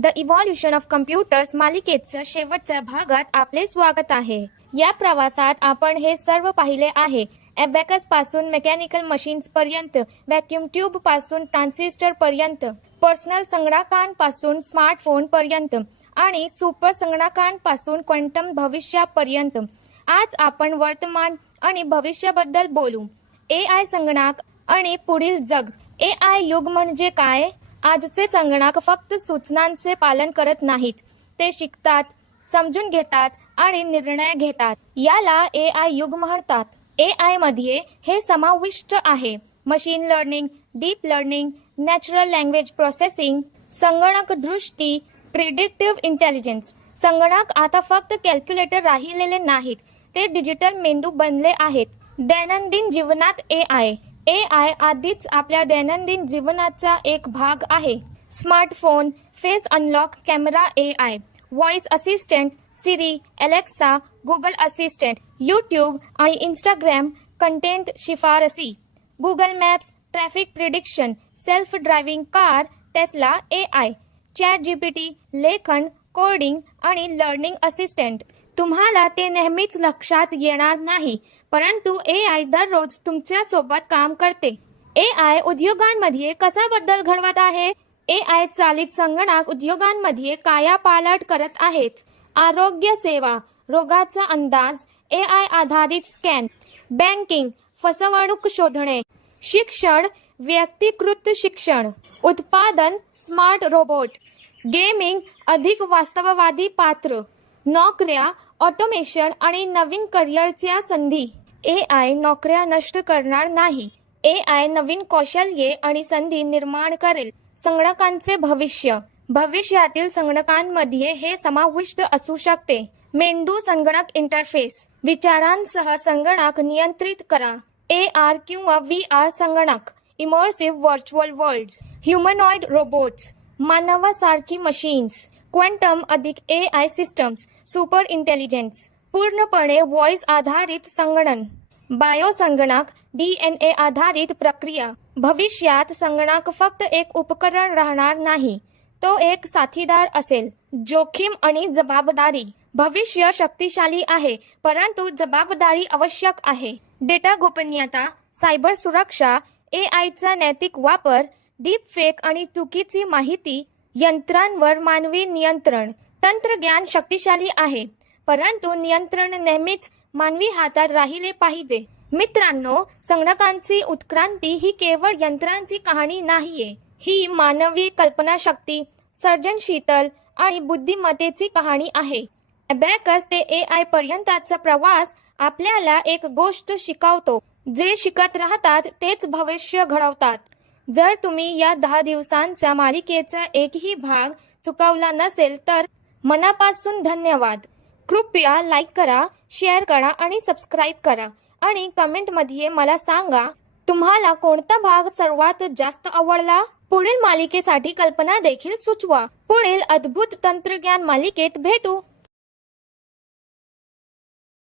The evolution of computers मालिकेच्या शेवटच्या भागात आपले स्वागत आहे. या प्रवासात आपण हे सर्व पाहिले आहे. ॲबॅकस पासून मेकॅनिकल मशीन्स पर्यंत, व्हॅक्यूम ट्यूब पासून ट्रान्झिस्टर पर्यंत, पर्सनल संगणकांपासून स्मार्टफोन पर्यंत आणि सुपर संगणकांपासून क्वांटम भविष्यापर्यंत. आज आपण वर्तमान आणि भविष्याबद्दल बोलू. AI संगणक आणि पुढील जग. AI युग म्हणजे काय? आजचे संगणक फक्त सूचनांचे पालन करत नाहीत, ते शिकतात, समजून घेतात आणि निर्णय घेतात. याला AI युग म्हणतात. AI मध्ये हे समाविष्ट आहे: machine learning, deep learning, natural language processing, संगणक दृष्टी, प्रिडिक्टिव्ह इंटेलिजन्स. संगणक आता फक्त कॅल्क्युलेटर राहिलेले नाहीत, ते डिजिटल मेंदू बनले आहेत. दैनंदिन जीवनात AI आधीच आपल्या दैनंदिन जीवनाचा एक भाग आहे. Smartphone, face unlock camera AI, voice assistant, Siri, Alexa, Google assistant, YouTube आणि इंस्टाग्राम कंटेंट शिफारसी, Google maps, traffic prediction, self driving car, Tesla AI, ChatGPT, लेखन, कोडिंग आणि लर्निंग असिस्टंट. तुम्हाला ते नेहमीच लक्षात येणार नाही, परंतु AI दररोज तुमच्या सोबत काम करते. AI उद्योगांमध्ये कसा बदल घडवत आहे? AI चालित संगणक उद्योगांमध्ये कायापालट करत आहेत. आरोग्य सेवा, रोगाचा अंदाज, AI आधारित स्कॅन, बँकिंग, फसवणूक शोधणे, शिक्षण, व्यक्तिकृत शिक्षण, उत्पादन, स्मार्ट रोबोट, गेमिंग, अधिक वास्तववादी पात्र, नोकऱ्या, ऑटोमेशन आणि नवीन करिअरच्या संधी. AI नोकऱ्या नष्ट करणार नाही. AI नवीन कौशल्ये आणि संधी निर्माण करेल. संगणकांचे भविष्य. भविष्यातील संगणकांमध्ये हे समाविष्ट असू शकते: मेंदू संगणक इंटरफेस, विचारांसह संगणक नियंत्रित करा, AR किंवा VR संगणक, immersive virtual worlds, humanoid robots, मानवासारखी मशीन्स, क्वांटम अधिक AI सिस्टम्स, सुपर इंटेलिजन्स, पूर्णपणे व्हॉइस आधारित संगणन, बायो संगणक, DNA आधारित प्रक्रिया. भविष्यात संगणक फक्त एक उपकरण राहणार नाही, तो एक साथीदार असेल. जोखीम आणि जबाबदारी. भविष्य शक्तिशाली आहे, परंतु जबाबदारी आवश्यक आहे. डेटा गोपनीयता, सायबर सुरक्षा, AIचा नैतिक वापर, डीप फेक आणि चुकीची माहिती, यंत्रांवर मानवी नियंत्रण. तंत्रज्ञान शक्तिशाली आहे, परंतु नियंत्रण नेहमीच मानवी हातात राहिले पाहिजे. मित्रांनो, संगणकांची उत्क्रांती ही केवळ यंत्रांची कहाणी नाहीये. ही मानवी कल्पनाशक्ती, सर्जनशील आणि बुद्धिमत्तेची कहाणी आहे. ॲबॅकस ते AI पर्यंतचा प्रवास आपल्याला एक गोष्ट शिकवतो: जे शिकत राहतात तेच भविष्य घडवतात. जर तुम्ही या 10 दिवसांच्या मालिकेचा एकही भाग चुकवला नसेल तर मनापासून धन्यवाद. कृपया लाईक करा, शेअर करा आणि सबस्क्राईब करा आणि कमेंटमध्ये मला सांगा तुम्हाला कोणता भाग सर्वात जास्त आवडला. पुढील मालिकेसाठी कल्पना देखील सुचवा. पुढील अद्भुत तंत्रज्ञान मालिकेत भेटू.